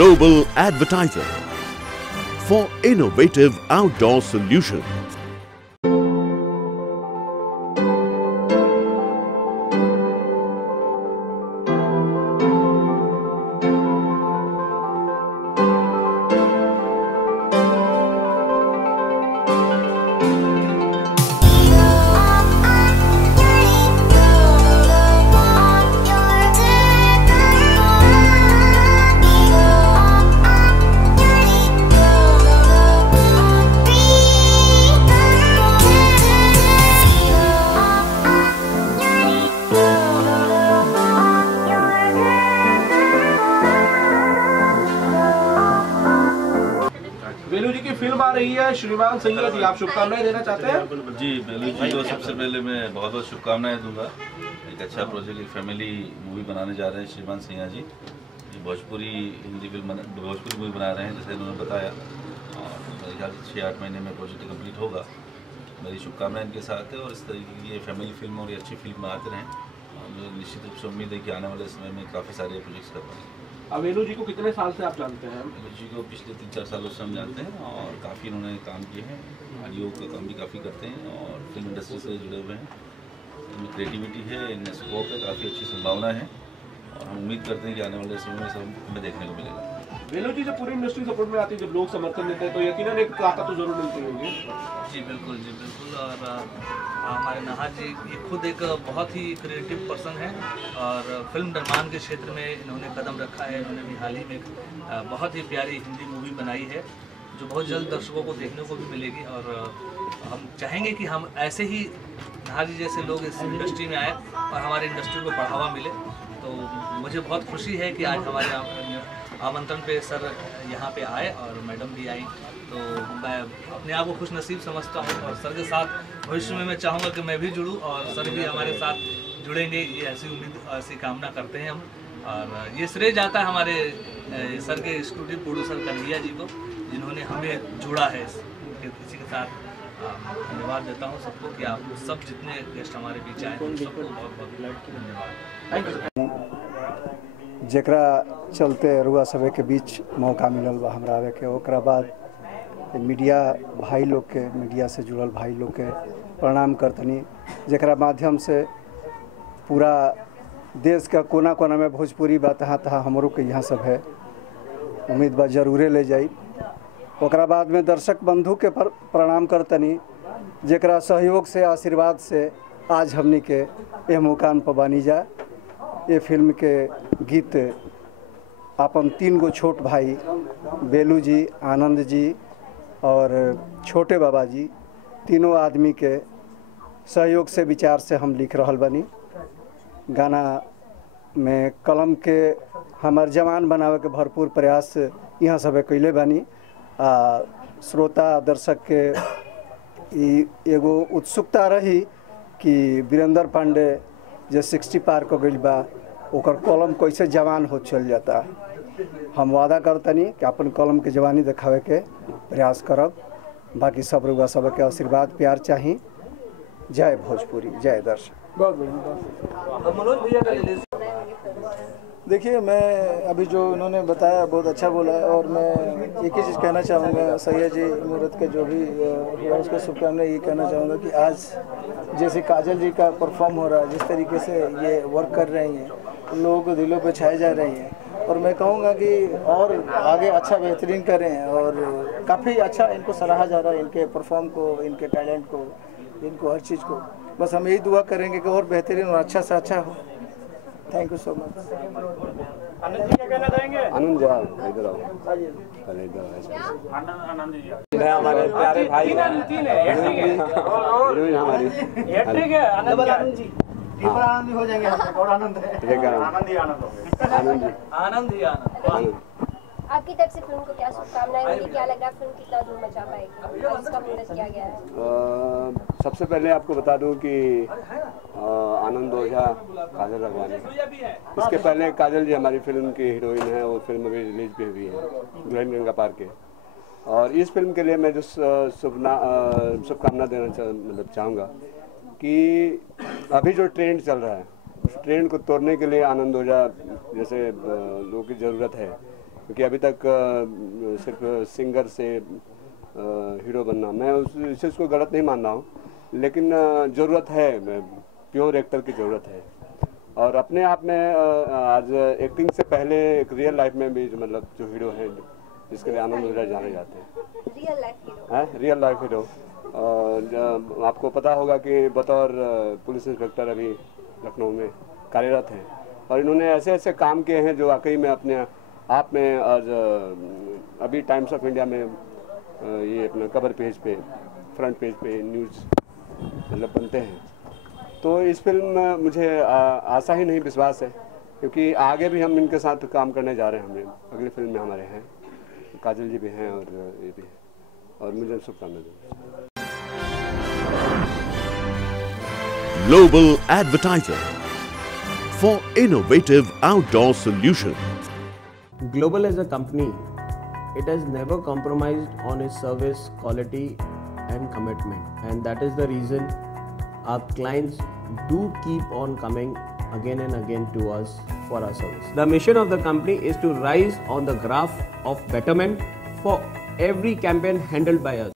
global advertiser for innovative outdoor solutions. बेलू जी की film आ रही है श्रीमान सैया जी, आप शुभकामनाएं देना चाहते हैं? जी, बेलू जी को सबसे पहले मैं बहुत बहुत शुभकामनाएं दूंगा। एक अच्छा प्रोजेक्ट, एक फैमिली मूवी बनाने जा रहे हैं श्रीमान सैया जी। ये भोजपुरी हिंदी फिल्म भोजपुरी मूवी बना रहे हैं जैसे उन्होंने बताया, और मेरे ख्याल से 6-8 महीने में प्रोजेक्ट कंप्लीट होगा। मेरी शुभकामनाएं इनके साथ है और इस तरीके की ये फैमिली फिल्म और ये अच्छी फिल्म बनाते रहें। और मुझे निश्चित रूप से उम्मीद है कि आने वाले समय में काफ़ी सारे प्रोजेक्ट्स कर पाएंगे। वेलू जी को कितने साल से आप जानते हैं? बेलू जी को पिछले 3-4 सालों से हम जानते हैं और काफ़ी उन्होंने काम किए हैं। ऑडियो का काम भी काफ़ी करते हैं और फिल्म इंडस्ट्री से जुड़े हुए हैं। इनमें क्रिएटिविटी है, इनमें स्कोप है, काफ़ी अच्छी संभावना है और हम उम्मीद करते हैं कि आने वाले समय में सब हमें देखने को मिलेगा। वेलू जी, जब पूरी इंडस्ट्री सपोर्ट में आती है, जब लोग समर्थन देते हैं तो यकीनन एक ताकत तो जरूर मिलती होगी। जी बिल्कुल, जी बिल्कुल। और हमारे नहार जी ये खुद एक बहुत ही क्रिएटिव पर्सन है और फिल्म निर्माण के क्षेत्र में इन्होंने कदम रखा है। इन्होंने भी हाल ही में एक बहुत ही प्यारी हिंदी मूवी बनाई है जो बहुत जल्द दर्शकों को देखने को भी मिलेगी। और हम चाहेंगे कि हम ऐसे ही नहार जी जैसे लोग इस इंडस्ट्री में आए और हमारे इंडस्ट्री को बढ़ावा मिले। तो मुझे बहुत खुशी है कि आज हमारे आमंत्रण पे सर यहाँ पे आए और मैडम भी आई, तो मैं अपने आप को खुश नसीब समझता हूँ। और सर के साथ भविष्य में मैं चाहूँगा कि मैं भी जुड़ूँ और सर भी हमारे साथ जुड़ेंगे, ये ऐसी उम्मीद, ऐसी कामना करते हैं हम। और ये श्रेय जाता है हमारे सर के स्टूडियो प्रोड्यूसर कन्हैया जी को, जिन्होंने हमें जुड़ा है इसी के साथ। धन्यवाद देता हूँ सबको कि आप सब जितने गेस्ट हमारे बीच आए हैं सबको बहुत बहुत धन्यवाद। जेकरा चलते रुआ सभे के बीच मौका मिलल बा हमरा आवे के, ओकरा बाद मीडिया भाई लोग के, मीडिया से जुड़ल भाई लोग के प्रणाम करतनी, जेकरा माध्यम से पूरा देश का कोना कोना में भोजपुरी बा तहाँ तहाँ हमरो के यहाँ सब है। उम्मीद बा जरूरे ले जाई। ओकरा बाद में दर्शक बंधु के प्रणाम करतनी, जेकरा सहयोग से, आशीर्वाद से आज हमनी के ये मुकाम पर बानी जा। ये फिल्म के गीत अपन 3 गो छोट भाई बेलू जी, आनंद जी और छोटे बाबा जी, तीनों आदमी के सहयोग से, विचार से हम लिख रहल बनी। गाना में कलम के हमार जवान बनावे के भरपूर प्रयास यहाँ सब कैले बनी। श्रोता दर्शक के एगो उत्सुकता रही कि वीरेंद्र पांडे जो 60 पार को गई बा, ओकर कलम कैसे जवान हो चल जाता। हम वादा करतनी कि अपन कलम के जवानी दिखावे के प्रयास करब। बाकी सब रुआ सब के आशीर्वाद प्यार चाहिए। जय भोजपुरी, जय दर्शक। देखिए, मैं अभी जो उन्होंने बताया बहुत अच्छा बोला है और मैं एक ही चीज़ कहना चाहूँगा, सैया जी मुहूर्त के जो भी हुआ उसको शुभकामनाएं ये कहना चाहूँगा कि आज जैसे काजल जी का परफॉर्म हो रहा है, जिस तरीके से ये वर्क कर रही हैं, लोगों को दिलों पे छाए जा रही हैं। और मैं कहूँगा कि और आगे अच्छा बेहतरीन करें और काफ़ी अच्छा इनको सराहा जा रहा है, इनके परफॉर्म को, इनके टैलेंट को, इनको हर चीज़ को। बस हम यही दुआ करेंगे कि और बेहतरीन और अच्छा से अच्छा हो। Thank you so much. Anand ji क्या कहना चाहेंगे? आनंद जी इधर आओ। आनंद जी हमारे प्यारे भाई आनंद जी आनंद हो जाएंगे और आनंद है। आनंद ही आनंद। आपकी तरफ से फिल्म को क्या शुभकामनाएं होंगी? क्या लग रहा है फिल्म कितना धूम मचा पाएगी? इसका मुहूर्त किया गया है। सबसे पहले आपको बता दूं कि आनंद ओझा, काजल राघवानी, इसके पहले काजल जी हमारी फिल्म की हीरोइन है। वो फिल्म अभी रिलीज भी हुई है, दुल्हन गंगा पार के। और इस फिल्म के लिए मैं जो शुभकामना देना चाहूँगा कि अभी जो ट्रेंड चल रहा है, उस ट्रेंड को तोड़ने के लिए आनंद ओझा जैसे लोगों की ज़रूरत है। क्योंकि अभी तक सिर्फ सिंगर से हीरो बनना, मैं उस चीज़ को गलत नहीं मान रहा हूँ, लेकिन ज़रूरत है, प्योर एक्टर की ज़रूरत है। और अपने आप में आज एक्टिंग से पहले एक रियल लाइफ में भी मतलब जो हीरो हैं जिसके लिए आनंद ओझा जाने जाते हैं, रियल लाइफ हीरो। और आपको पता होगा कि बतौर पुलिस इंस्पेक्टर अभी लखनऊ में कार्यरत हैं, और इन्होंने ऐसे ऐसे काम किए हैं जो वाकई में अपने आप में, और अभी टाइम्स ऑफ इंडिया में ये अपना कवर पेज पे, फ्रंट पेज पे न्यूज़ मतलब बनते हैं। तो इस फिल्म में मुझे आशा ही नहीं विश्वास है, क्योंकि आगे भी हम इनके साथ काम करने जा रहे हैं। हमें अगली फिल्म में हमारे हैं, काजल जी भी हैं और ये भी है, और मुझे शुभकामनाएं दें। Global Advertiser for innovative outdoor solutions. Global as a company, it has never compromised on its service quality and commitment, and that is the reason our clients do keep on coming again and again to us for our service. The mission of the company is to rise on the graph of betterment for every campaign handled by us.